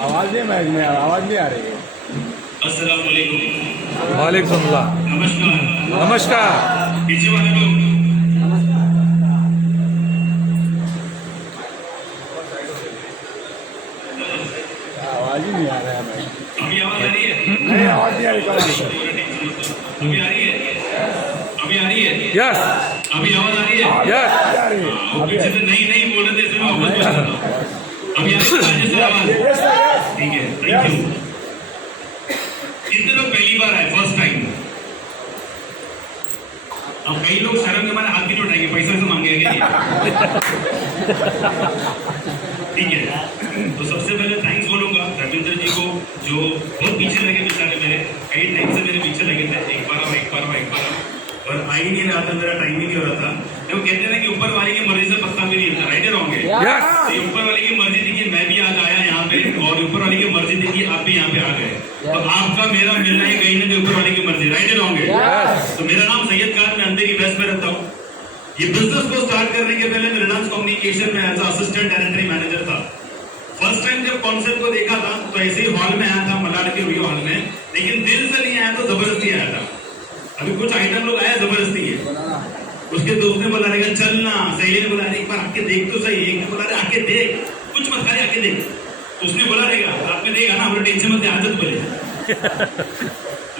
आवाज नहीं मैच में आवाज नहीं आ रही है। अस्सलाम वालेकुम। वालेकुम सलाम। नमस्कार। नमस्कार। पीछे वाले लोग आवाज ही नहीं आ रहा है भाई। अभी आवाज आ रही है? नहीं आवाज नहीं आ रही। अभी आ रही है? अभी आ रही है? यस अभी आवाज आ रही है? यस। आ रही है। वो पीछे से नहीं बोल रहे थे इसलिए मैं वापस बोल रहा था। अभी आ रही है सर आवाज? ठीक है, थैंक यू। कितने लोग पहली बार आए, फर्स्ट टाइम? अब कई लोग शर्म के मारे हाथ भी नहीं उठाएंगे, पैसा से मांगेंगे ठीक है। तो सबसे पहले थैंक्स बोलूंगा रविंद्र जी को, जो बहुत पीछे लगे बेचारे, मेरे कई टाइम से मेरे पीछे लगे थे, एक बार और आ ही नहीं रहा था, मेरा टाइम ही नहीं हो रहा था। तो वो कहते हैं ना कि ऊपर वाले की मर्जी से पत्ता भी नहीं हिलता, राइट है रॉन्ग है? यस। तो ऊपर वाले की मर्जी थी कि मैं भी आज आया यहाँ पे, और ऊपर वाले की मर्जी थी कि आप भी यहाँ पे आ गए। तो आपका मेरा मिलना ही कहीं ना कहीं ऊपर वाले की मर्जी, राइट है रॉन्ग है? तो मेरा नाम सैयद खान, मैं अंधेरी वेस्ट में रहता हूँ। ये बिजनेस को स्टार्ट करने के पहले मैं रिलायंस कम्युनिकेशन में एज असिस्टेंट डायरेक्टरी मैनेजर था। फर्स्ट टाइम जब कॉन्सेप्ट को देखा था तो ऐसे ही हॉल में आया था, मलाड के वीडियो हॉल में, लेकिन दिल से नहीं आया, तो जबरदस्ती आया था। अभी कुछ आइटम लोग आया जबरदस्ती है। उसके दोस्त ने बोला रहेगा चलना, सहेली ने बोला एक बार आके देख तो सही, एक ने बोला आके देख, कुछ मत करे आके देख। तो उसने बोला रहेगा रात में देगा ना, हमारे टेंशन मत, आदत बोले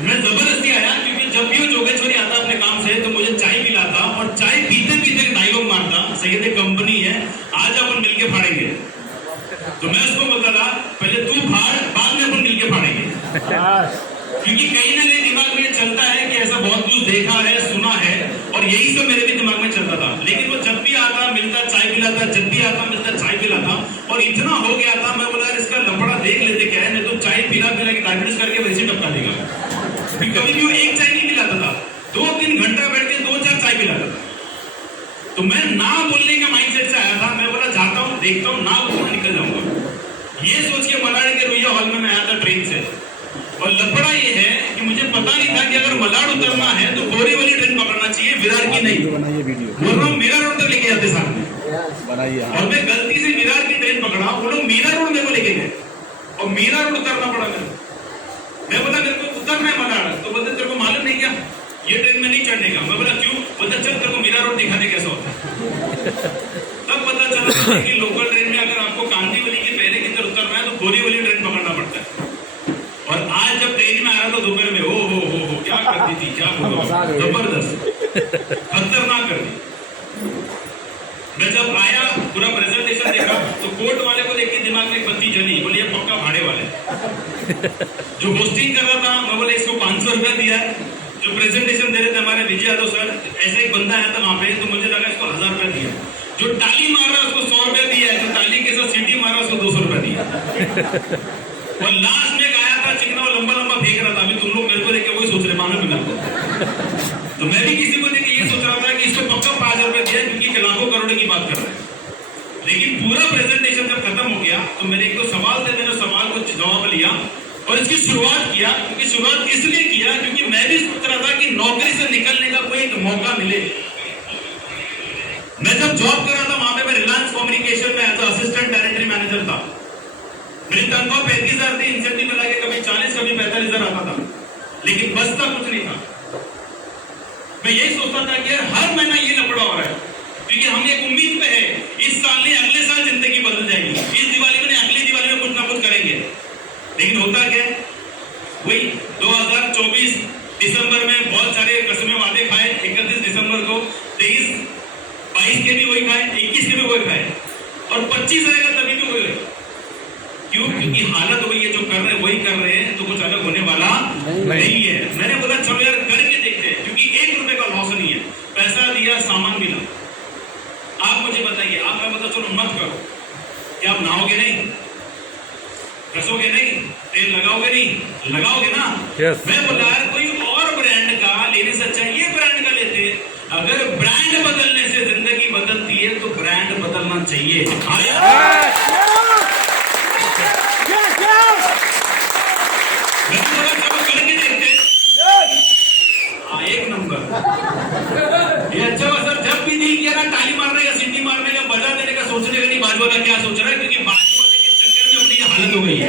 मैं जबरदस्ती आया, क्योंकि जब भी वो जोगेश्वरी आता अपने काम से तो मुझे चाय पिलाता, और चाय पीते पीते डायलॉग मारता, सैयद कंपनी है, आज अपन मिलके फाड़ेंगे। तो मैं उसको बोलता था पहले तू फाड़, बाद में अपन मिलके फाड़ेंगे। क्योंकि कहीं ना कहीं दिमाग में चलता है कि ऐसा बहुत कुछ देखा है, सुना है, और यही सब मेरे भी दिमाग में चलता था। लेकिन वो जब भी आता मिलता चाय पिलाता, जब भी आता मिलता चाय पिलाता, और इतना हो गया था, मैं बोला इसका लफड़ा देख लेते क्या है, नहीं तो चाय पिला पिला के डायबिटीज करके वैसे टपका देगा। कभी भी वो एक चाय नहीं पिलाता था, 2-3 घंटा बैठ के 2-4 चाय पिलाता था। तो मैं ना बोलने का माइंडसेट से आया था, मैं बोला जाता हूँ देखता हूँ, ना बोलूंगा निकल जाऊंगा। ये सोच के मलाड के रुइया हॉल में मैं आया था ट्रेन से, और लफड़ा ये है कि मुझे पता नहीं था कि अगर मलाड उतरना है तो बोरी वाली ट्रेन पकड़ना चाहिए, विरार की नहीं। बोल रहा हूँ मीरा रोड तक लेके जाते सामने, और मैं गलती से विरार की ट्रेन पकड़ा, वो लोग मीरा रोड मेरे को लेके गए, और मीरा रोड उतरना पड़ा मेरे को। मैं बोला मेरे को उतरना है मलाड, तो बोलते तेरे को मालूम नहीं क्या ये ट्रेन में नहीं चढ़ने का? मैं बोला क्यों? बोलते चल तेरे को मीरा रोड दिखा दे कैसा होता है। तब पता चला कि लोकल ट्रेन में अगर आपको कांदीवली के पहले की तरफ उतरना है तो बोरी वाली ट्रेन पकड़ना पड़ता है। और आज जब ट्रेन में आ रहा था दोपहर में, हो क्या करती थी, क्या जबरदस्त खतरनाक कर दी। मैं जब आया पूरा प्रेजेंटेशन देखा तो कोर्ट वाले को देख के दिमाग में एक बत्ती जली, बोले ये पक्का भाड़े वाले। जो होस्टिंग कर रहा था मैं बोले इसको 500 रुपया दिया है। जो प्रेजेंटेशन दे रहे थे हमारे विजय यादव सर, ऐसे एक बंदा आया था वहां पे, तो मुझे लगा इसको 1000 रुपया दिया। जो ताली मार रहा है उसको 100 रुपया दिया, जो ताली के साथ सीटी मार रहा है उसको 200 रुपया दिया। और लास्ट में आया था चिकना लंबा लंबा फेंक रहा था। अभी तुम लोग मेरे को देख के वही सोच रहे मानो मिला तो मैं भी किसी को देख के ये सोच रहा था कि इसको पक्का 5000 रुपया दिया, क्योंकि लाखों करोड़ों की बात कर रहे हैं। लेकिन पूरा प्रेजेंटेशन जब खत्म हो गया तो मेरे एक दो सवाल थे, मैंने सवाल को जवाब लिया और इसकी शुरुआत किया। क्योंकि शुरुआत इसलिए किया क्योंकि मैं भी सोच रहा था कि नौकरी से निकलने का कोई मौका मिले। मैं जब जॉब कर रहा था वहां पे मैं रिलायंस कम्युनिकेशन में एज असिस्टेंट डायरेक्टरी मैनेजर था। मेरी तनख्वाह 35,000 थी, इंसेंटिव मिला के कभी 40 कभी 45,000 आता था, लेकिन बचता कुछ नहीं था। मैं यही सोचता था कि यार हर महीना ये लफड़ा हो रहा है, क्योंकि हम एक उम्मीद पे है इस साल नहीं अगले साल जिंदगी बदल जाएगी, इस दिवाली में नहीं अगली दिवाली में कुछ ना कुछ करेंगे। लेकिन होता क्या, वही 2024 दिसंबर में बहुत सारे कसमें वादे खाए, 31 दिसंबर को 23-22 के भी वही खाए, 21 के भी वही खाए, और 25 आएगा तभी भी वही। क्यों? क्योंकि हालत वही है, जो कर रहे हैं वही कर रहे हैं, तो कुछ अलग होने वाला नहीं है। मैंने बोला चलो यार करके देखते हैं, क्योंकि 1 रुपए का लॉस नहीं है। पैसा दिया, सामान मिला। आप मुझे बताइए, आप मैं बता चलो मत करो, क्या आप नहाओगे नहीं, घसोगे नहीं, तेल लगाओगे नहीं, लगाओगे ना? yes. मैं बोला यार कोई और ब्रांड का लेने से अच्छा ये ब्रांड का लेते। अगर ब्रांड बदलने से जिंदगी बदलती है तो ब्रांड बदलना चाहिए। मैं बोला चलो करके देखते हैं। एक नंबर ये अच्छा हुआ सर, जब भी नहीं किया ना ताली मारने या सीटी मारने या बजा देने का सोचने का नहीं, बाजू वाला क्या सोच रहा है, क्योंकि बाजू वाले के चक्कर में अपनी हालत हो गई है।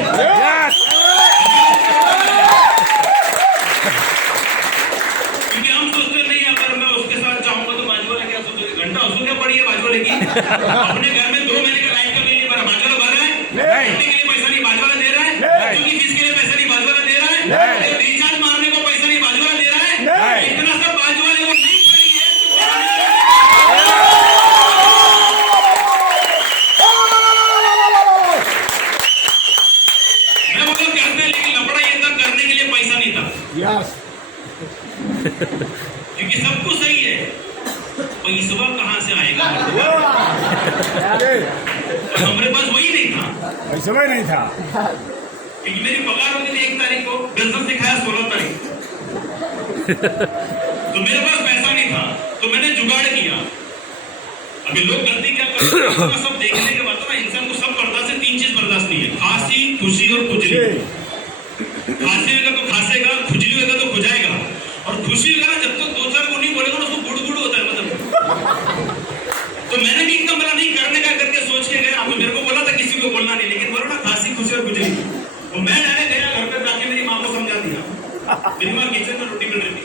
क्योंकि सब कुछ सही है, पैसा कहाँ से आएगा? अरे और हमारे पास वही नहीं था, समय नहीं था। क्योंकि मेरी पगार होती थी 1 तारीख को, बिजनेस दिखाया 16 तारीख, तो मेरे पास पैसा नहीं था, तो मैंने जुगाड़ किया। अभी लोग गलती क्या करते हैं, सब देखने के बाद ना इंसान को सब बर्दाश्त है, 3 चीज बर्दाश्त नहीं है, खांसी, खुशी और खुजली। खांसी होगा तो खांसेगा, खुजली होगा तो खुजाएगा, और खुशी होगा ना जब तक 2-4 को नहीं बोलेगा उसको गुड़ गुड़ होता है मतलब। तो मैंने भी एकदम बड़ा नहीं करने का करके सोच के गया, आपको मेरे को बोला था किसी को बोलना नहीं, लेकिन बोलो ना खांसी, खुशी और खुजली। तो मैं जाने गया घर पर जाके मेरी माँ को समझा दिया। मेरी माँ किचन में रोटी मिल रही थी,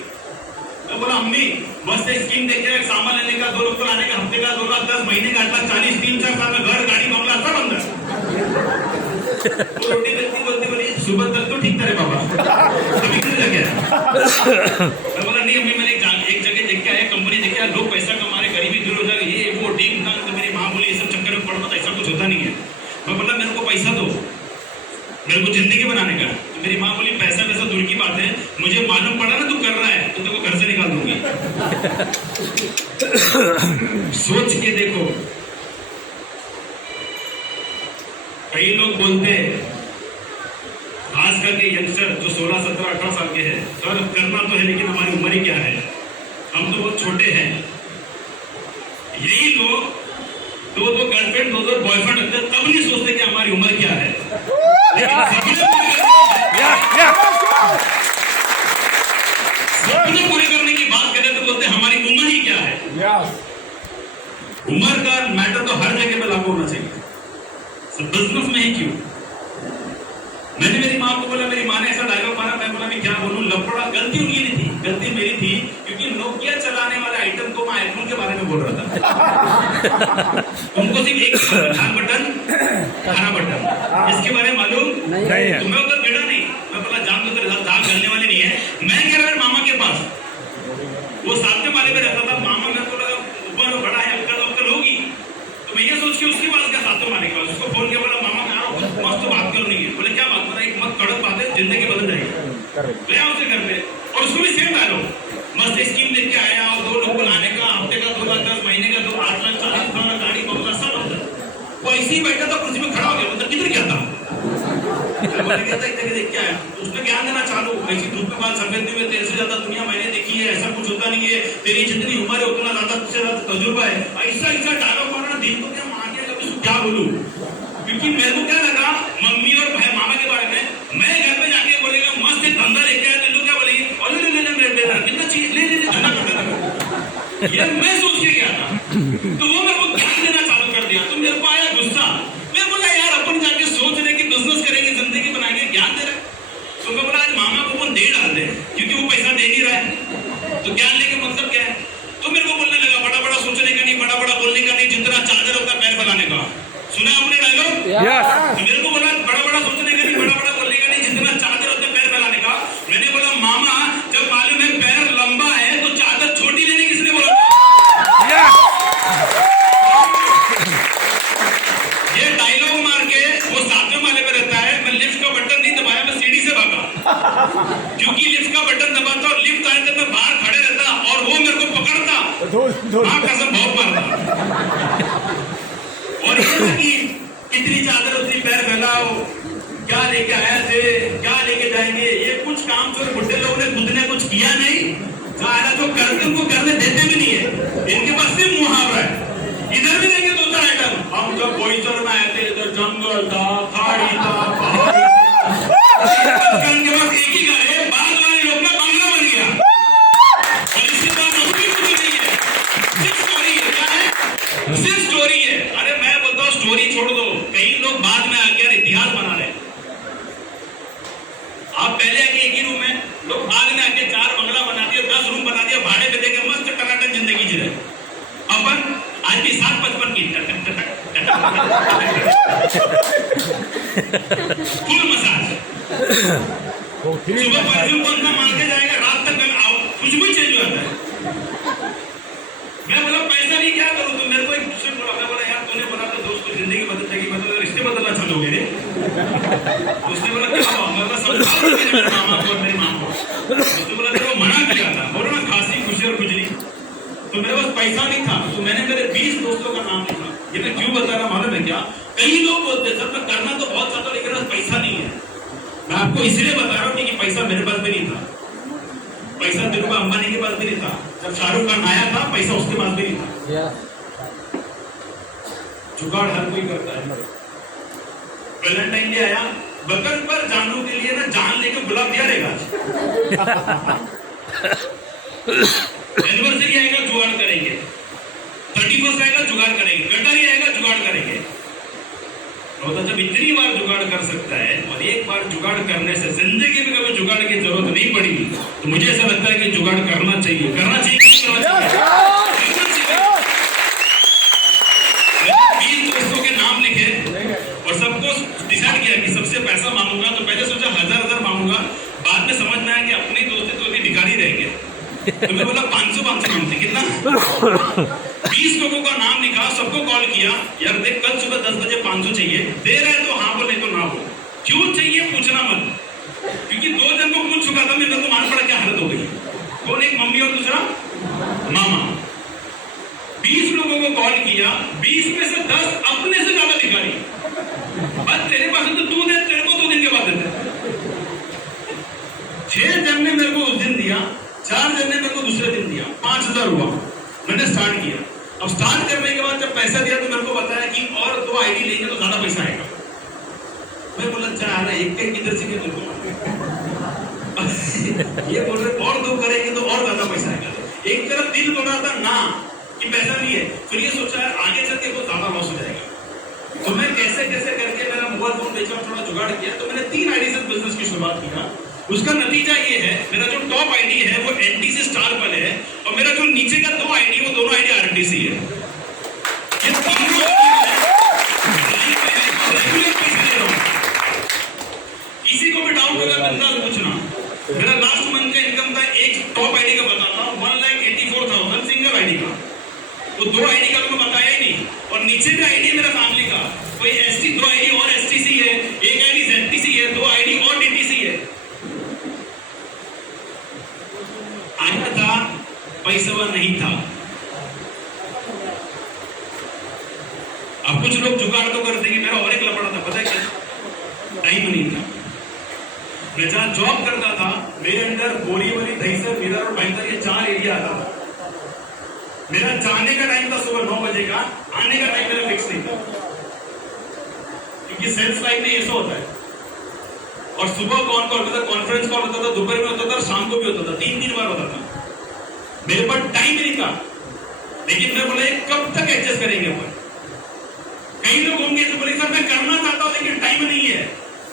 मैं बोला अम्मी मस्त स्कीम देखिए, सामान लेने का 2 लोग को लाने का, हफ्ते का 2 लाख, 10 महीने का 8 लाख 40, 3-4 साल में घर, गाड़ी, बंगला सब अंदर। तो रोटी बेचती बोलती बोली सुबह तक तो ठीक था रे बाबा, अभी कितने लगे? मैं बोला नहीं अम्मी, मैंने एक जगह देख के आया, कंपनी देख के आया, लोग पैसा कमा रहे, गरीबी दूर हो जाएगी, ये वो डीम था। तो मेरी माँ बोली ये सब चक्कर में पड़ मत, ऐसा कुछ होता नहीं है। मैं बोला मेरे को पैसा दो, मेरे को जिंदगी बनाने का। तो मेरी माँ बोली पैसा वैसा दूर की बात है, मुझे मालूम पड़ा ना तू कर रहा है तो तेरे को घर से निकाल दूंगी। सोच के देखो, कई लोग बोलते हैं, खास करके यंगस्टर जो 16, 17, 18 साल के हैं, सर करना तो है लेकिन हमारी उम्र ही क्या है, हम तो बहुत छोटे हैं। यही लोग 2-2 गर्लफ्रेंड, 2-2 बॉयफ्रेंड रखते तब नहीं सोचते कि हमारी उम्र क्या है। सपने पूरे करने की बात करें तो बोलते हमारी उम्र ही क्या है। उम्र का मैटर तो हर जगह पे लागू होना चाहिए, सब बिजनेस में ही क्यों। मैंने मेरी माँ को बोला, मेरी माँ ने ऐसा डायलॉग मारा, मैं बोला मैं क्या बोलूं, लफड़ा। गलती उनकी नहीं थी, गलती मेरी थी, क्योंकि नोकिया चलाने वाले आइटम को मैं आईफोन के बारे में बोल रहा था। उनको सिर्फ एक लाल बटन, हरा बटन, इसके बारे में मालूम नहीं है। तो मैं उधर गिरा नहीं, मैं बोला जान दो तेरे साथ दाग गलने वाली नहीं है। मैं कह रहा मामा के पास, वो सातवें माले पे रहता था। मामा मेरे को लगा ऊपर बड़ा है, अक्कल होगी, तो मैं ये सोच के उसके पास क्या 7वें माले के पास उसको फोन किया, बोला मामा मैं आ रहा हूँ, मस्त बात करनी है। बोले क्या बात बता, एक मत कड़क बात है, जिंदगी बदल जाएगी। गया उसके घर पे, और उसको भी सेम डायलॉग, मस्त स्कीम देख के आया, और 2 लोग को लाने का, हफ्ते का 2 लाख, 10 महीने का 8 लाख 40 लाख, गाड़ी, बंगला सब अंदर। वो ऐसे ही बैठा था, कुर्सी में खड़ा हो गया, मतलब किधर क्या था, देख के आया। उसने ज्ञान देना चालू, ऐसी धूप में बाल सफेद हुए, तेरे से ज्यादा दुनिया मैंने देखी है, ऐसा कुछ होता नहीं है, तेरी जितनी उम्र है उतना ज्यादा तुझसे ज्यादा तजुर्बा है। ऐसा डायलॉग मारना, दिल को क्या मान गया, क्या बोलूं। क्योंकि मेरे को क्या लगा मम्मी और भाई मामा के बारे में, मैं घर पे जाके बोलेगा मस्त धंधा लेके आया, लोग क्या बोलेंगे, अरे ले कितना चीज ले धंधा कर देता। ये मैं सोच के गया था, तो वो मेरे को ज्ञान देना चालू कर दिया। तो मेरे को आया गुस्सा, मैं बोला यार अपन जाके सोच रहे कि बिजनेस करेंगे, जिंदगी बनाएंगे, ज्ञान दे रहे। तो मैं बोला आज मामा को अपन दे डाल दे, क्योंकि वो पैसा दे नहीं रहा है, तो ज्ञान लेके मतलब क्या है। तो मेरे को बोलने लगा बड़ा बड़ा सोचने का नहीं, बड़ा बड़ा बोलने का नहीं, जितना चादर होता पैर फैलाने का। सुना आपने डायलॉग? तो मेरे को बोला बड़ा बड़ा सोचने का नहीं, बड़ा बड़ा बोलने का नहीं, जितना चादर होता पैर फैलाने का। मैंने बोला मामा जब मालूम है पैर लंबा है तो चादर छोटी लेने किसने बोला? ये डायलॉग मार के वो 7वें माले पे रहता है। मैं लिफ्ट का बटन नहीं दबाया, मैं सीढ़ी से भागा, क्योंकि लिफ्ट का बटन दबाता और लिफ्ट आए तो मैं बाहर खड़े रहता और वो मेरे को पकड़ता, हाँ कसम बहुत मारता। और कितनी चादर उतनी पैर फैलाओ, क्या लेके आया थे, क्या लेके जाएंगे, ये कुछ काम चोर बुढ़े लोगों ने खुद ने कुछ किया नहीं, जो करते उनको करने देते भी नहीं है। इनके पास सिर्फ मुहावरा है। इधर भी देंगे 2-4 आइटम, हम जब बोईसर में आए थे इधर जंगल था, खाड़ी था, पहाड़ी था, के पास एक ही घर है, बाद वाले लोग का बंगला बन गया। और इसके बाद कुछ नहीं है, सिर्फ स्टोरी है। क्या है? सिर्फ स्टोरी है। अरे मैं बोलता हूँ स्टोरी छोड़ दो, कई लोग बाद में आके इतिहास बना रहे। आप पहले आके एक ही रूम में, लोग बाद में आके 4 बंगला बना दिया, 10 रूम बना दिया, भाड़े पे देके मस्त टनाटन जिंदगी जी रहे। अपन आज भी 7-55 की फुल मसाज, सुबह परफ्यूम कौन सा मांगते जाएगा, रात तक खुशबू चेंज हो जाता है। मैं बोला पैसा नहीं क्या करूं, तो मेरे को एक दूसरे बोला, मैं बोला यार तूने बोला था दोस्त को जिंदगी बदल जाएगी, मतलब रिश्ते बदलना चालू हो गए। उसने बोला क्या हुआ, मैं समझा मेरे मामा को और मेरी माँ को। उसने बोला तेरे को मना किया था, बोलो आपको इसलिए बता रहा हूँ कि पैसा मेरे पास भी नहीं था, पैसा धीरूभाई अंबानी के पास भी नहीं था, जब शाहरुख खान आया था पैसा उसके पास भी नहीं था। जुगाड़ हर कोई करता है। वैलेंटाइन डे आया, बगल पर जानू के लिए ना जान लेके गुलाब दिया रहेगा। एनिवर्सरी आएगा जुगाड़ करेंगे, 31 आएगा जुगाड़ करेंगे, गटारी आएगा जुगाड़ करेंगे। तो जब इतनी बार जुगाड़ कर सकता है और एक बार जुगाड़ करने से जिंदगी में कभी जुगाड़ की जरूरत नहीं पड़ी, तो मुझे ऐसा लगता है कि जुगाड़ करना चाहिए, करना चाहिए, करना चाहिए। 20 दोस्तों के नाम लिखे और सबको डिसाइड किया कि सबसे पैसा मांगूंगा, तो पहले सोचा 1000 मांगूंगा, बाद में समझ में आया कि अपनी दोस्त तो अभी भिखारी रहेंगे, तो मैं बोला 500 मांगते। कितना? 20 लोगों का नाम लिखा, सबको कॉल किया, यार देख कल सुबह 10 बजे 500 चाहिए, दे रहे तो हाँ बोल, नहीं तो ना बोल। क्यों चाहिए पूछना मत, क्योंकि 2 जन को पूछ चुका था, मेरे को मालूम पड़ा क्या हालत हो गई। कौन? एक मम्मी और दूसरा मामा। 20 लोगों को कॉल किया, 20 में से 10 अपने से ज्यादा भिखारी। बस तेरे पास तो तू दे, तेरे को 2 दिन के बाद देते। 6 जन ने मेरे को उस दिन दिया, 4 जन ने मेरे को दूसरे दिन दिया, 5000 हुआ। मैंने स्टार्ट किया। अब स्टार्ट करने के बाद जब पैसा दिया तो मेरे को बताया कि और 2 आईडी लेंगे तो ज्यादा पैसा आएगा। मैं बोला चाह एक किधर से ये बोल रहे और 2 करेंगे तो और ज्यादा पैसा आएगा। एक तरफ दिल बोल रहा था ना कि पैसा नहीं है, फिर ये सोचा है आगे चल के बहुत ज्यादा लॉस हो जाएगा। तो मैं कैसे कैसे करके मेरा मोबाइल फोन बेचा, थोड़ा जुगाड़ किया, तो मैंने 3 आईडी से बिजनेस की शुरुआत किया। उसका नतीजा ये है, मेरा जो टॉप आईडी है वो एनटीसी स्टार पर है और मेरा जो नीचे का 2 आईडी वो दोनों आईडी आरटीसी है। ये तीनों किसी को भी डाउट होगा बिंदास पूछना। मेरा लास्ट मंथ का इनकम था, एक टॉप आईडी का बताता हूँ 1,84,000 सिंगल आईडी का, वो 2 आईडी का तो मैं बताया ही नहीं। और नीचे का आईडी मेरा फैमिली का, कोई एसटी 2 आईडी और एसटीसी है, एक आईडी जेडटीसी है, 2 आईडी और डीटीसी है। आया था पैसा नहीं था। अब कुछ लोग जुगाड़ तो करते कि मेरा और एक लफड़ा था, पता है क्या? टाइम नहीं था। मैं जहां जॉब करता था, मेरे अंदर बोरीवली, दहीसर, मिरर और बैंकर ये 4 एरिया आता था। मेरा जाने का टाइम था सुबह 9 बजे का, आने का टाइम मेरा फिक्स नहीं था, क्योंकि सेल्स लाइन में ऐसा होता है। और सुबह कॉल होता था, कॉन्फ्रेंस कॉल होता था, दोपहर में होता था, शाम को भी होता था, 3 बार होता था। मेरे पास टाइम नहीं था, लेकिन मैं बोला कब तक एडजस्ट करेंगे अपन। कई लोग होंगे जो बोले सर मैं करना चाहता हूं लेकिन टाइम नहीं है।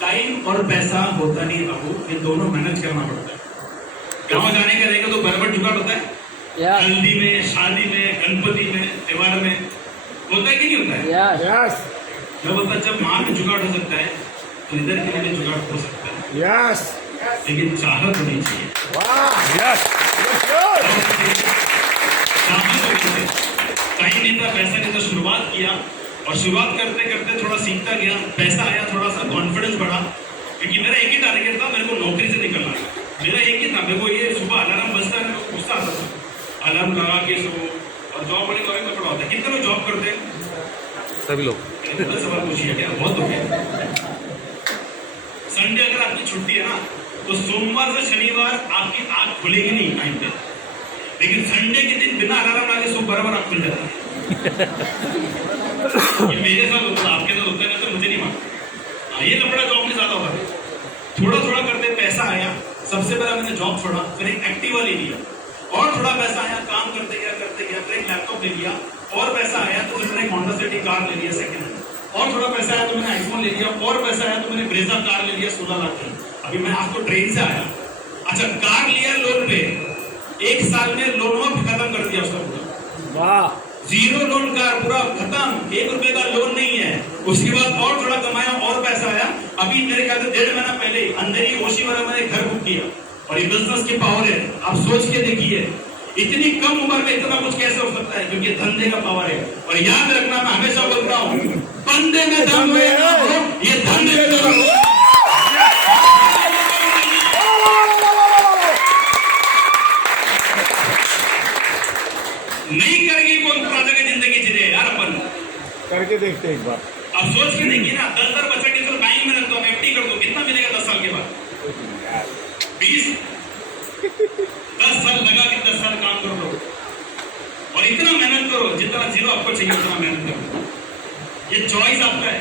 टाइम और पैसा होता नहीं बाबू, ये दोनों मैनेज करना पड़ता है। गाँव जाने का रहेगा तो बराबर जुगाड़ होता है, हल्दी में, शादी में, गणपति में, त्योहार में होता है कि नहीं होता है? यस मैं बोलता जब माँ में जुगाड़ हो सकता है तो इधर के लिए जुगाड़ हो सकता है, यस लेकिन चाहत होनी चाहिए। यस टाइम नहीं था, पैसा नहीं था, शुरुआत किया और शुरुआत करते करते थोड़ा सीखता गया, पैसा आया, थोड़ा सा कॉन्फिडेंस बढ़ा, क्योंकि मेरा एक ही टारगेट था, मेरे को नौकरी से निकलना था। मेरा एक ही था, मेरे को ये सुबह अलार्म बजता है, मेरे को गुस्सा आता था, अलार्म लगा के सो। और जॉब वाले में पड़ा होता है, कितने लोग जॉब करते हैं? सभी लोग। सवाल पूछिए, क्या बहुत हो गया? संडे अगर आपकी छुट्टी है ना, तो सोमवार से शनिवार आपकी आंख खुलेगी नहीं टाइम पे, लेकिन संडे के दिन बिना अलार्म लगे सो बराबर आंख खुल जाती है। ये मेरे साथ होता है, आपके साथ होता है तो मुझे नहीं मालूम। ये लफड़ा जॉब में ज्यादा होता है। थोड़ा थोड़ा करते पैसा आया, सबसे पहले मैंने जॉब छोड़ा, फिर एक एक्टिवा ले लिया, और थोड़ा पैसा आया, काम करते गया फिर एक लैपटॉप ले लिया, और पैसा आया तो फिर मैंने होंडा सिटी कार ले लिया सेकंड हैंड, और थोड़ा पैसा आया तो मैंने आईफोन ले लिया, और पैसा आया तो मैंने ब्रेजा कार ले लिया 16 लाख की। अभी मैं आपको ट्रेन से आया, अच्छा कार लिया लोन पे, 1 साल में लोन खत्म कर दिया उसका पूरा। वाह, 0 लोन कार पूरा खत्म, 1 रुपए का लोन नहीं है। उसके बाद और थोड़ा कमाया और पैसा आया, अभी मेरे ख्याल से 1.5 महीना पहले अंदर ही ओशीवाला मैंने घर बुक किया। और ये बिजनेस की पावर है, आप सोच के देखिए इतनी कम उम्र में इतना कुछ कैसे हो सकता है, क्योंकि धंधे का पावर है। और याद रखना, मैं हमेशा बोलता हूँ, बंदे में दम हो, ये धंधे में दम हो। नहीं करेंगे कौन तरह की जिंदगी जी रहे यार, अपन करके देखते एक बार। अब सोच के देखिए ना, 10,000 बचा के बैंक में रख दो, एफडी कर दो, कितना मिलेगा 10 साल के बाद? चाहिए उतना मेहनत करना, ये चॉइस आपका है।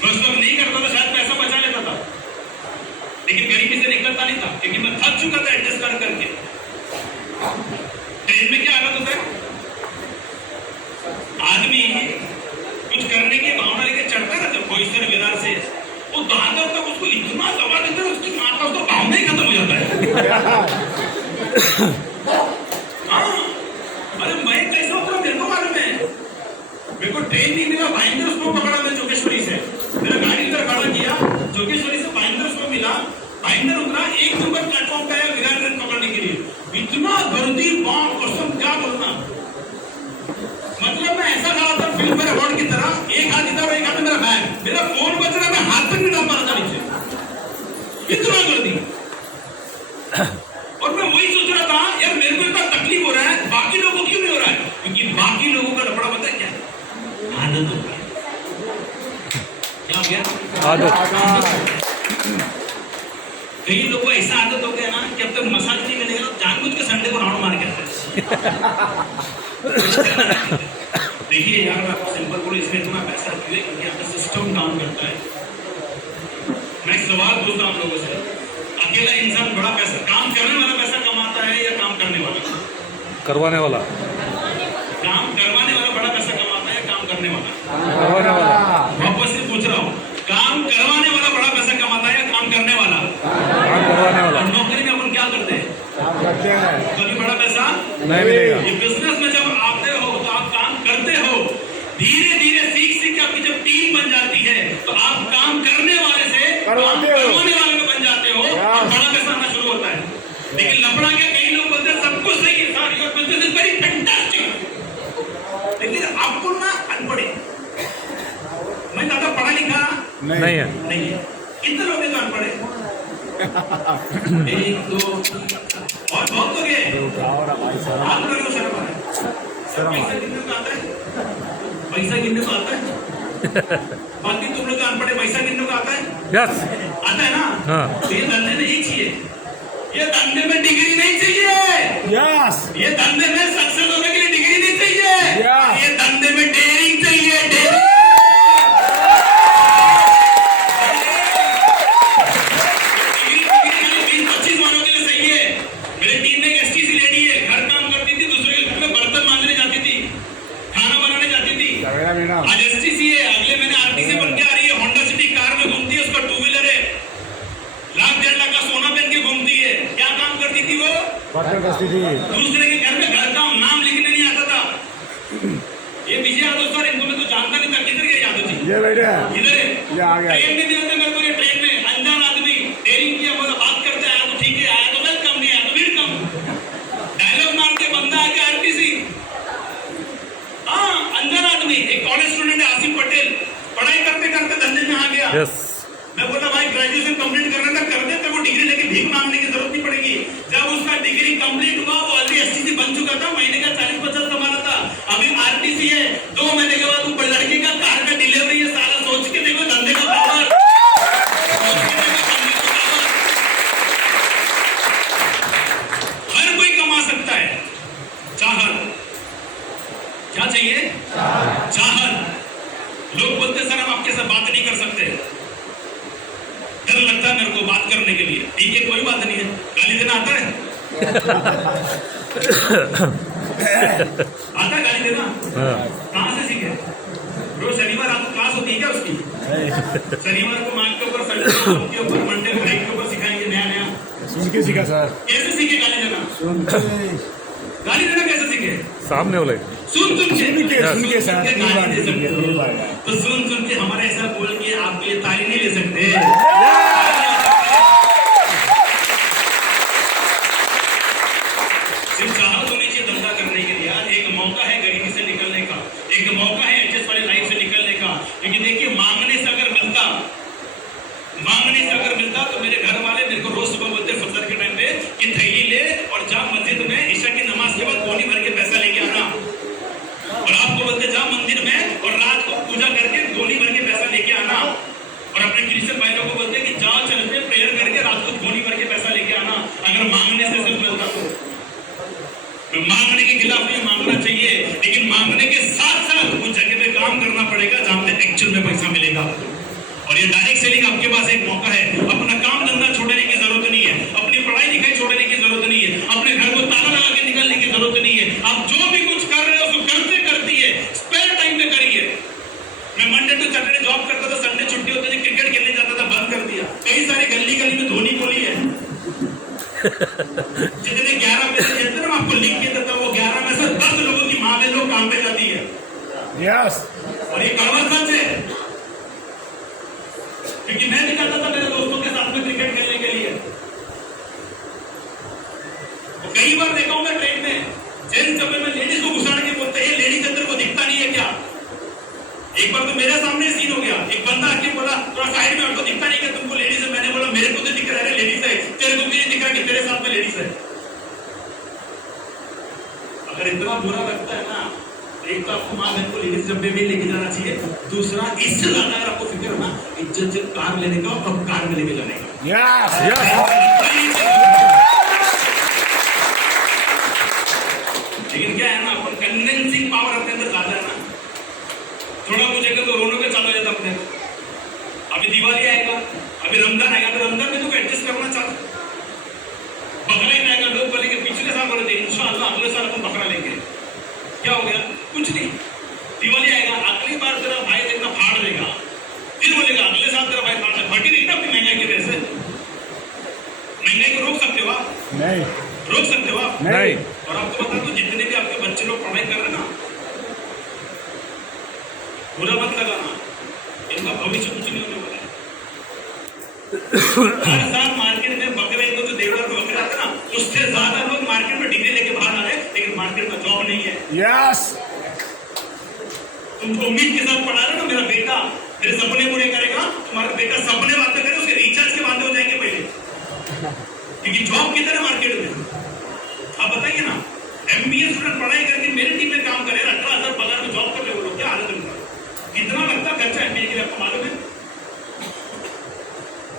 मैं उस वक्त नहीं करता तो शायद पैसा बचा लेता था, लेकिन गरीबी से निकलता नहीं था, क्योंकि मैं थक चुका था एडजस्ट कर करके। ट्रेन में क्या हालत होता है, आदमी कुछ करने की भावना लेके चढ़ता रहता है बोईसर विरार से, वो दादर तक उसको इतना दबा देता है, उसकी माता उसको भावना ही खत्म हो जाता है। हाँ, अरे मैं कैसा उतरा मेरे को मालूम है, मेरे को ट्रेन नहीं मिला, भाईंदर उसको पकड़ा मैं जोगेश्वरी से, मेरा गाड़ी इधर खड़ा किया, जोगेश्वरी से भाईंदर उसको मिला, भाईंदर उतरा, 1 नंबर प्लेटफॉर्म पे आया विरार ट्रेन पकड़ने के लिए, इतना गर्दी बाप कसम क्या बोलना, मतलब मैं ऐसा खड़ा था फिल्म में रोड की तरह, एक हाथ इधर और एक हाथ मेरा बैग, मेरा फोन बच रहा, मैं हाथ तक नहीं डाल पा रहा था नीचे, इतना गर्दी। और मैं वही सोच रहा था यार मेरे को इतना तकलीफ हो रहा है, बाकी लोगों को क्यों नहीं हो रहा है, क्योंकि बाकी लोगों का लफड़ा पता है क्या, आदत हो गया। क्या हो गया, आदत। कई लोगों को ऐसा आदत हो गया ना कि अब तक मसाज नहीं मिलेगा तो जानबूझ के संडे को राउंड मार के आते हैं। देखिए यार मैं आपको सिंपल बोलूं, इसमें इतना पैसा क्यों है, क्योंकि आपका सिस्टम डाउन करता है। मैं एक सवाल पूछता हूं आप लोगों से, अकेला इंसान बड़ा पैसा काम करने वाला पैसा कमाता है या काम करने वाला, करवाने वाला, काम करवाने वाला बड़ा पैसा कमाता है या काम करने वाला, करवाने वाला, वापस से पूछ रहा हूँ, काम करवाने वाला बड़ा पैसा कमाता है या काम करने वाला, काम करवाने वाला। और नौकरी में अपन क्या करते हैं, काम करते हैं, कभी बड़ा पैसा नहीं मिलेगा। ये बिजनेस में जब आते हो तो आप काम करते हो, धीरे धीरे सीख सीख के आपकी जब टीम बन जाती है तो आप काम करने वाले से काम करवाने वाले में बन जाते हो और बड़ा पैसा आना शुरू होता है। लेकिन लफड़ा के कई लोग बोलते हैं सब कुछ सही है sir, your business is very fantastic, लेकिन आपको ना अनपढ़, मैं ज्यादा पढ़ा लिखा नहीं है। नहीं है, कितने लोग हैं जो अनपढ़ है, 1 2 और बहुत लोग हैं आप लोगों को शर्म आ रहा है, पैसा गिनने को आता है, पैसा गिनने को आता है, बाकी तुम लोग अनपढ़ है, पैसा गिनने को आता है, यस, आता है ना, हाँ। तो ये धंधे में ही चाहिए, ये धंधे में डिग्री नहीं चाहिए, यस, ये धंधे में सक्सेस होने के लिए डिग्री नहीं चाहिए, ये धंधे में डेयरिंग चाहिए, डेयरिंग। 20-25 वालों के लिए सही है। मेरे टीम में एक एसटीसी लेडी है, घर काम करती थी, दूसरे के घर में बर्तन मांजने जाती थी, खाना बनाने जाती थी, आज एसटीसी है, अगले महीने आरटीसी बन के आ रही है, होंडा सिटी कार में घूमती है, उसका 2 व्हीलर है, 1,00,000 का सोना पहन के घूमती है। क्या काम करती थी वो, दूसरे के घर में घर का नाम लिखने नहीं आता था। ये विजय यादव सर, इनको मैं तो जानता नहीं था, किधर गए यादव जी, ये बैठे इधर है, ये आ गया, ट्रेन में मिलते मेरे को, ये ट्रेन में अनजान आदमी डेयरिंग किया, बोला बात करते आया तो ठीक है, आया तो वेलकम, नहीं आया तो वेलकम, डायलॉग मार के बंदा आ गया आरटीसी। हाँ, अनजान आदमी, एक कॉलेज स्टूडेंट है आसिफ पटेल, पढ़ाई करते करते धंधे में आ गया। यस, मैं बोला भाई ग्रेजुएशन कंप्लीट करना था, कर दे, तेरे को डिग्री लेके भीख मांगने की जरूरत नहीं पड़ेगी। जब उसका डिग्री कंप्लीट हुआ, वो ऑलरेडी एसटीसी बन चुका था, महीने का 40-50 कमा रहा था, अभी आरटीसी है, 2 महीने के बाद ऊपर लड़के का कार का डिलीवरी है, सारा सोच के देखो धंधे का पावर, हर कोई कमा सकता है, चाहत, क्या चाहिए, चाहत। लोग बोलते सर हम आपके साथ बात नहीं कर सकते, डर लगता है मेरे को बात करने के लिए, ठीक है कोई बात नहीं है, गाली देना आता है, आता है गाली देना, कहाँ से सीखे, रोज शनिवार आपको क्लास होती है क्या उसकी, शनिवार को मार्ग के ऊपर, संडे के ऊपर, मंडे को ब्रेक के ऊपर सिखाएंगे नया नया, सुन के सीखा सर, कैसे सीखे गाली देना, गाली देना कैसे सीखे, सामने बोले, सुन सुन के सर, गाली दे सकते हो, तो सुन के हमारे ऐसा बोल के आपके लिए ताली नहीं ले सकते। सिर्फ चाहत होनी चाहिए धंधा करने के लिए, आज एक मौका है गरीबी से निकलने का, एक मौका है एडजस्ट वाली लाइफ से निकलने का, क्योंकि देखिए मांगने से अगर मिलता तो मेरे घर वाले मेरे को रोज सुबह बोलते फजर के टाइम पे कि थैली ले और जा मस्जिद में ईशा की नमाज के बाद गोनी भर के पैसा लेके आना, और आपको बोलते जा मंदिर में और रात को पूजा करके गोनी भर के पैसा लेके आना, और अपने क्रिश्चियन भाइयों को बोलते कि जाओ चर्च में प्रेयर करके रात को गोनी भर के पैसा लेके आना। अगर मांगने से सब मिलता तो मांगने के खिलाफ नहीं मांगना चाहिए, लेकिन मांगने के साथ साथ जितने 11 में से जितने मैं आपको लिख के देता हूँ, वो 11 में से 10 लोगों की माँ बहन लोग काम पे जाती है। यस और ये कड़वा सच है, क्योंकि मैं भी करता था मेरे दोस्तों के साथ में क्रिकेट खेलने के लिए। तो कई बार देखा हूं मैं ट्रेन में जेंट्स डब्बे में लेडीज को घुसाड़ के बोलते हैं लेडीज अंदर को दिखता नहीं है क्या। एक बार तो मेरे सामने सीन हो गया, एक बंदा आके बोला थोड़ा साइड में, उनको दिखता नहीं कि तुमको लेडीज है। मैंने बोला मेरे को तो दिख रहा है लेडीज है, तेरे को भी नहीं दिख रहा कि तेरे साथ में लेडीज है। अगर इतना बुरा लगता है ना, एक तो आपको माँ बहन को लेडीज डब्बे में लेके जाना चाहिए, दूसरा इससे ज्यादा अगर आपको फिक्र ना इज्जत कार लेने का और कार में लेके जाने का। यस लेकिन क्या है ना, अपन कन्विंसिंग पावर अपने अंदर ज्यादा है ना, थोड़ा पूछेगा तो रोने पे चालू हो जाता अपने। अभी दिवाली आएगा, अभी रमजान आएगा, तो रमजान में तो एडजस्ट करना चाहता, बकरीद आएगा, लोग बोलेंगे पिछले साल बोले थे इंशाअल्लाह अगले साल अपन बकरा लेंगे, क्या हो गया, कुछ नहीं। दिवाली आएगा, अगली बार तेरा भाई देखना फाड़ देगा, फिर बोलेगा अगले साल तेरा भाई फाड़ देगा। बढ़ती नहीं ना अपनी महंगाई की वजह से। महंगाई को रोक सकते हो आप? नहीं रोक सकते हो आप? नहीं। और आपको बता दो, जितने भी आपके बच्चे लोग पढ़ाई कर रहे हैं ना, बुरा मत लगाना, इनका भविष्य कुछ नहीं होने वाला है। हर साल मार्केट में बकरे को जो 1.5 लाख बकरे आते ना, उससे ज्यादा लोग मार्केट में डिग्री लेके बाहर आ रहे हैं, लेकिन मार्केट में जॉब नहीं है। यस तुमको उम्मीद के साथ पढ़ा रहे ना, मेरा बेटा मेरे सपने पूरे करेगा, तुम्हारा बेटा सपने बातें करे, उसके रिचार्ज के वादे हो जाएंगे पहले, क्योंकि जॉब किधर है मार्केट में। आप बताइए ना, MBA स्टूडेंट पढ़ाई करके मेरी टीम में काम करे, 18,000 पगार में जॉब कर रहे हो लोग, क्या हालत है उनका? कितना लगता खर्चा MBA के लिए आपको मालूम है?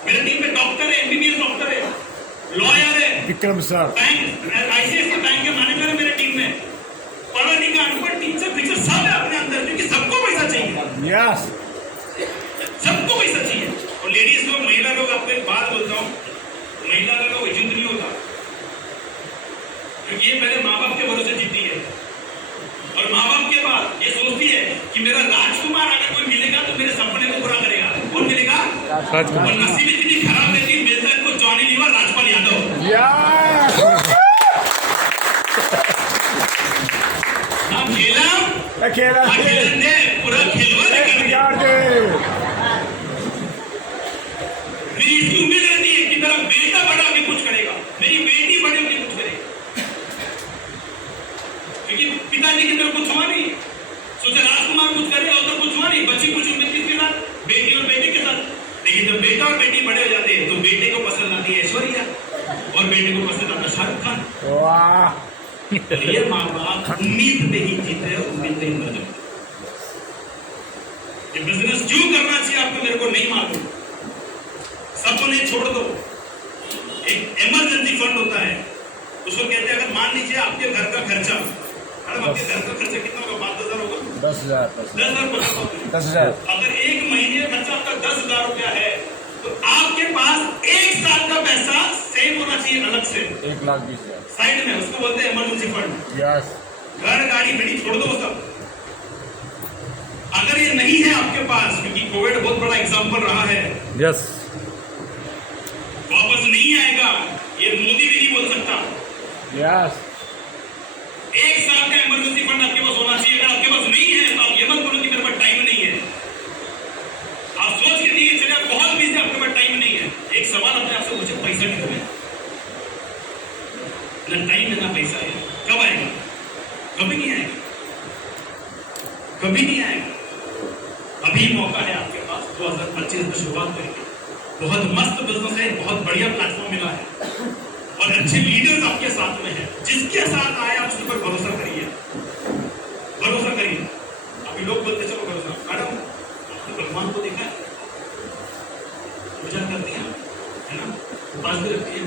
मेरी टीम में डॉक्टर है, MBBS डॉक्टर है, लॉयर है, Vikram sir, bank ICICI bank के मैनेजर है मेरे टीम में, पढ़ा लिखा अनपढ़ टीचर सब है अपने अंदर, क्योंकि सबको पैसा चाहिए। यस सबको पैसा चाहिए। और लेडीज लोग, महिला लोग, आपको एक बात बोलता हूँ, महिला लोग युद्ध नहीं होता, क्योंकि ये मेरे माँ बाप के भरोसे जीती है, और माँ बाप के बाद ये सोचती है कि मेरा राजकुमार अगर कोई मिलेगा तो मेरे सपने को पूरा करेगा। कौन मिलेगा? राजकुमार। और नसीब इतनी खराब रहती, मिलता है को जॉनी लीवर, राजपाल यादव। यस अकेला ने पूरा खिलवाड़ कर दिया। मेरी इसकी उम्मीद रहती है कि मेरा बेटा बड़ा होकर कुछ करेगा, मेरी बेटी बड़े होकर कुछ करेगी, क्योंकि पिताजी की तरफ कुछ हुआ नहीं, सोचा राजकुमार कुछ करे और तो कुछ हुआ नहीं, बच्ची कुछ उम्मीद किसके साथ, बेटी और बेटे के साथ। लेकिन जब बेटा और बेटी बड़े हो जाते हैं तो बेटे को पसंद आती है ऐश्वर्या और बेटे को पसंद आता है शाहरुख खान। वाह ये माँ बाप उम्मीद पे ही जीते हैं, उम्मीद पे ही मर जाते। ये बिजनेस क्यों करना चाहिए आपको मेरे को नहीं मालूम, सपने छोड़ दो। एक इमरजेंसी फंड होता है, उसको कहते हैं, अगर मान लीजिए आपके घर का खर्चा, मैडम आपके घर का खर्चा कितना होगा? 5,000 होगा? 10,000 10,000 अगर एक महीने का खर्चा आपका 10,000 रुपया है, तो आपके पास एक साल का पैसा सेव होना चाहिए अलग से, 1,20,000 साइड में, उसको बोलते हैं इमरजेंसी फंड। यस घर गाड़ी बेटी छोड़ दो सब। अगर ये नहीं है आपके पास, क्योंकि कोविड बहुत बड़ा एग्जाम्पल रहा है, यस वापस नहीं आएगा, ये मोदी भी नहीं बोल सकता। यस एक साल का इमरजेंसी फंड आपके पास होना चाहिए। अगर आपके पास नहीं है तो आप ये मत बोलो कि मेरे पास टाइम नहीं है। आप सोच के दिए चले, बहुत बिजी, आपके पास टाइम नहीं है। एक सवाल अपने आपसे पूछे, पैसा कितना है? ना टाइम है ना पैसा है, कब आएगा? कभी नहीं आएगा, कभी नहीं आएगा। अभी मौका है आपके पास, 2025 में शुरुआत करेंगे। बहुत मस्त बिजनेस है, बहुत बढ़िया प्लेटफॉर्म मिला है और अच्छे लीडर्स आपके साथ में हैं। जिसके साथ आए आप उसके पर भरोसा करिए, भरोसा करिए। अभी लोग बोलते चलो भरोसा, मैडम आपने भगवान को देखा है, पूजा करती है ना, उपास भी रखती है,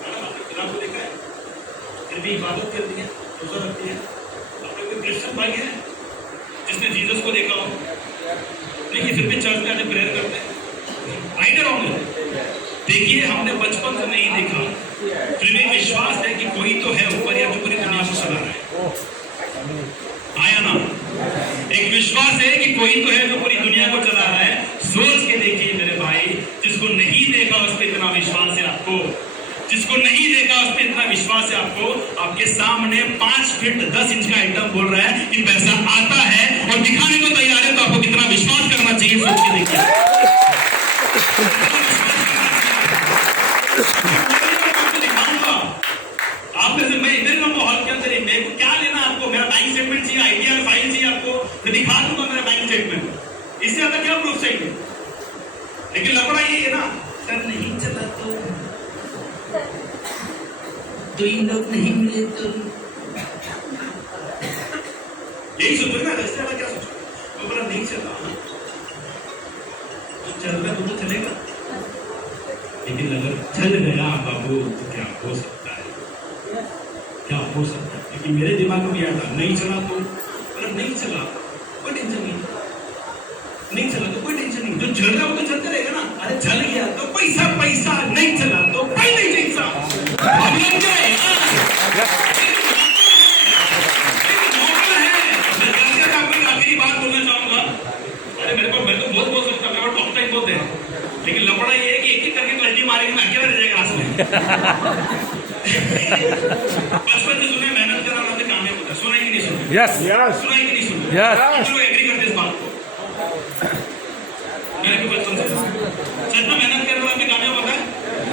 मैडम आपने खुदा को देखा है, फिर भी इबादत करती है, रोजा रखती है। आपने कोई क्रिश्चियन भाई है जिसने जीसस को देखा हो, लेकिन फिर भी चर्च में आने प्रेयर करते हैं? राइट रॉन्ग है? देखिए, हमने बचपन से नहीं देखा, फिर भी विश्वास है कि कोई तो है ऊपर या जो पूरी दुनिया को चला रहा है। आया ना? एक विश्वास है कि कोई तो है जो पूरी दुनिया को चला रहा है। सोच के देखिए मेरे भाई, जिसको नहीं देखा उस पर इतना विश्वास है आपको, जिसको नहीं देखा उस पर इतना विश्वास है आपको, आपके सामने 5 फीट 10 इंच का आइटम बोल रहा है कि पैसा आता है और दिखाने को तैयार है, तो आपको कितना विश्वास करना चाहिए सोच के देखिए। दिखाऊंगा आप में से, मैं इधर का माहौल के अंदर मेरे को क्या लेना, आपको मेरा बैंक स्टेटमेंट चाहिए, आईटीआर फाइल चाहिए आपको, मैं दिखा दूंगा मेरा बैंक स्टेटमेंट, इससे ज्यादा क्या प्रूफ चाहिए। लेकिन लफड़ा ये है ना, सर नहीं चला तो ये लोग नहीं मिले तो यही सोचो ना, इससे ज्यादा क्या सोचो। तो बोला नहीं चला तो चल रहा तो चलेगा, लेकिन अगर चल गया बाबू तो क्या हो सकता है, क्या हो सकता है। लेकिन मेरे दिमाग में आया था नहीं चला तो, अगर नहीं चला कोई टेंशन नहीं, नहीं चला तो कोई टेंशन नहीं, जो चल रहा है वो तो चलते रहेगा ना। अरे चल गया तो पैसा पैसा, नहीं चला तो पहले ही पैसा। अब लग गए आखिरी बात बोलना चाहूंगा। अरे मैं तो बहुत बोल सकता, मेरे को टॉप टाइम बोलते हैं, लेकिन लफड़ा ये है कि एक एक करके कल्टी मारेंगे, मैं अकेला रह जाएगा रास्ते में। बचपन से सुने मेहनत करना वाला कामयाब होता है, सुना ही नहीं सुना, यस सुना ही नहीं सुना, लोग एग्री करते इस बात को। मैंने भी बचपन से सच में मेहनत करने वाला कामयाब होता है,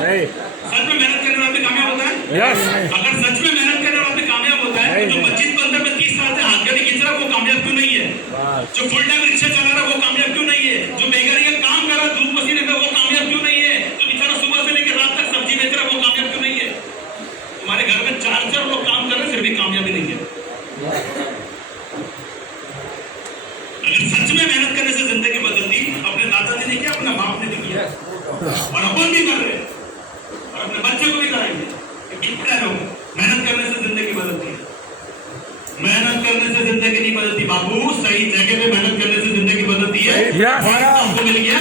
नहीं, सच में मेहनत करने वाला कामयाब होता है। यस अगर सच में मेहनत करने वाला कामयाब होता है तो जो 25-15 में 30 साल से हाथ गाड़ी खींच रहा है वो कामयाब क्यों नहीं है? जो फुल टाइम रिक्शा चला रहा है वो कामयाब क्यों नहीं है? जो बेकारी का काम कर रहा है धूप पसीने में वो कामयाब क्यों नहीं है? जो बेचारा सुबह से लेकर रात तक सब्जी बेच रहा है वो कामयाब क्यों नहीं है? तुम्हारे घर में 4 लोग काम कर रहे हैं फिर भी कामयाबी नहीं है। अगर सच में मेहनत करने से जिंदगी बदलती, अपने दादाजी ने किया, अपने बाप ने भी किया, और अपन भी कर रहे हैं और अपने बच्चे को भी कराएंगे। मेहनत करने से जिंदगी बदलती है, मेहनत करने से जिंदगी नहीं बदलती बाबू, सही जगह पे मेहनत करने से जिंदगी बदलती है। आपको मिल गया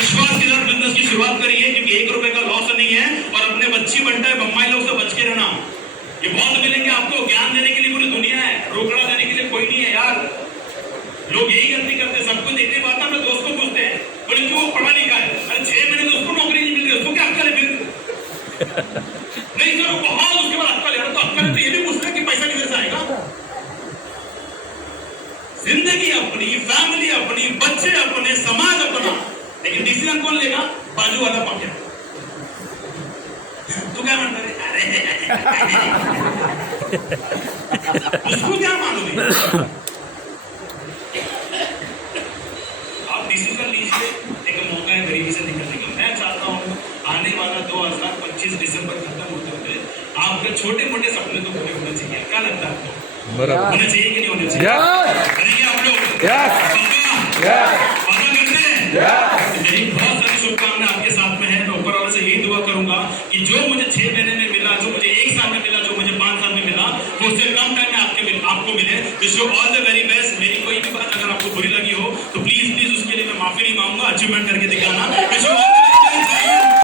विश्वास के साथ बिजनेस की शुरुआत करिए, क्योंकि 1 रुपए का लॉस नहीं है और अपने बच्ची बनता है, बम्बाई लोग से बच के रहना। ये बहुत मिलेंगे आपको, ज्ञान देने के लिए पूरी दुनिया है, रोकड़ा देने के लिए कोई नहीं है यार। लोग यही गलती करते हैं, सबको देखने पाता, अपने दोस्त को पूछते हैं, बोले क्यों पढ़ा लिखा है, अरे 6 महीने तो उसको नौकरी नहीं मिल रही, उसको क्या अक्कल है फिर? नहीं सर वो हाँ उसके बाद अक्कल है, तो अक्कल है तो ये भी पूछते हैं कि पैसा किधर से आएगा। जिंदगी अपनी, फैमिली अपनी, बच्चे अपने, समाज अपना, लेकिन डिसीजन कौन लेगा? बाजू वाला पार्टी। तू क्या मानता है? उसको क्या मालूम? आप डिसीजन लीजिए, एक मौका है गरीबी से निकलने का। मैं चाहता हूँ आने वाला 2025 दिसंबर खत्म होते होते आपके छोटे मोटे सपने तो पूरे होने चाहिए। क्या लगता है आपको? बराबर होने चाहिए कि नहीं होने चाहिए? करेंगे आप लोग? मेरी बहुत सारी शुभकामनाएं आपके साथ में है। मैं ऊपर वाले से यही दुआ करूंगा कि जो मुझे 6 महीने में मिला, जो मुझे 1 साल में मिला, जो मुझे 5 साल में मिला, वो उससे कम टाइम में आपको मिले। Wish you all the very best. मेरी कोई भी बात अगर आपको बुरी लगी हो तो प्लीज उसके लिए मैं माफी नहीं मांगूंगा, अचीवमेंट करके दिखाना।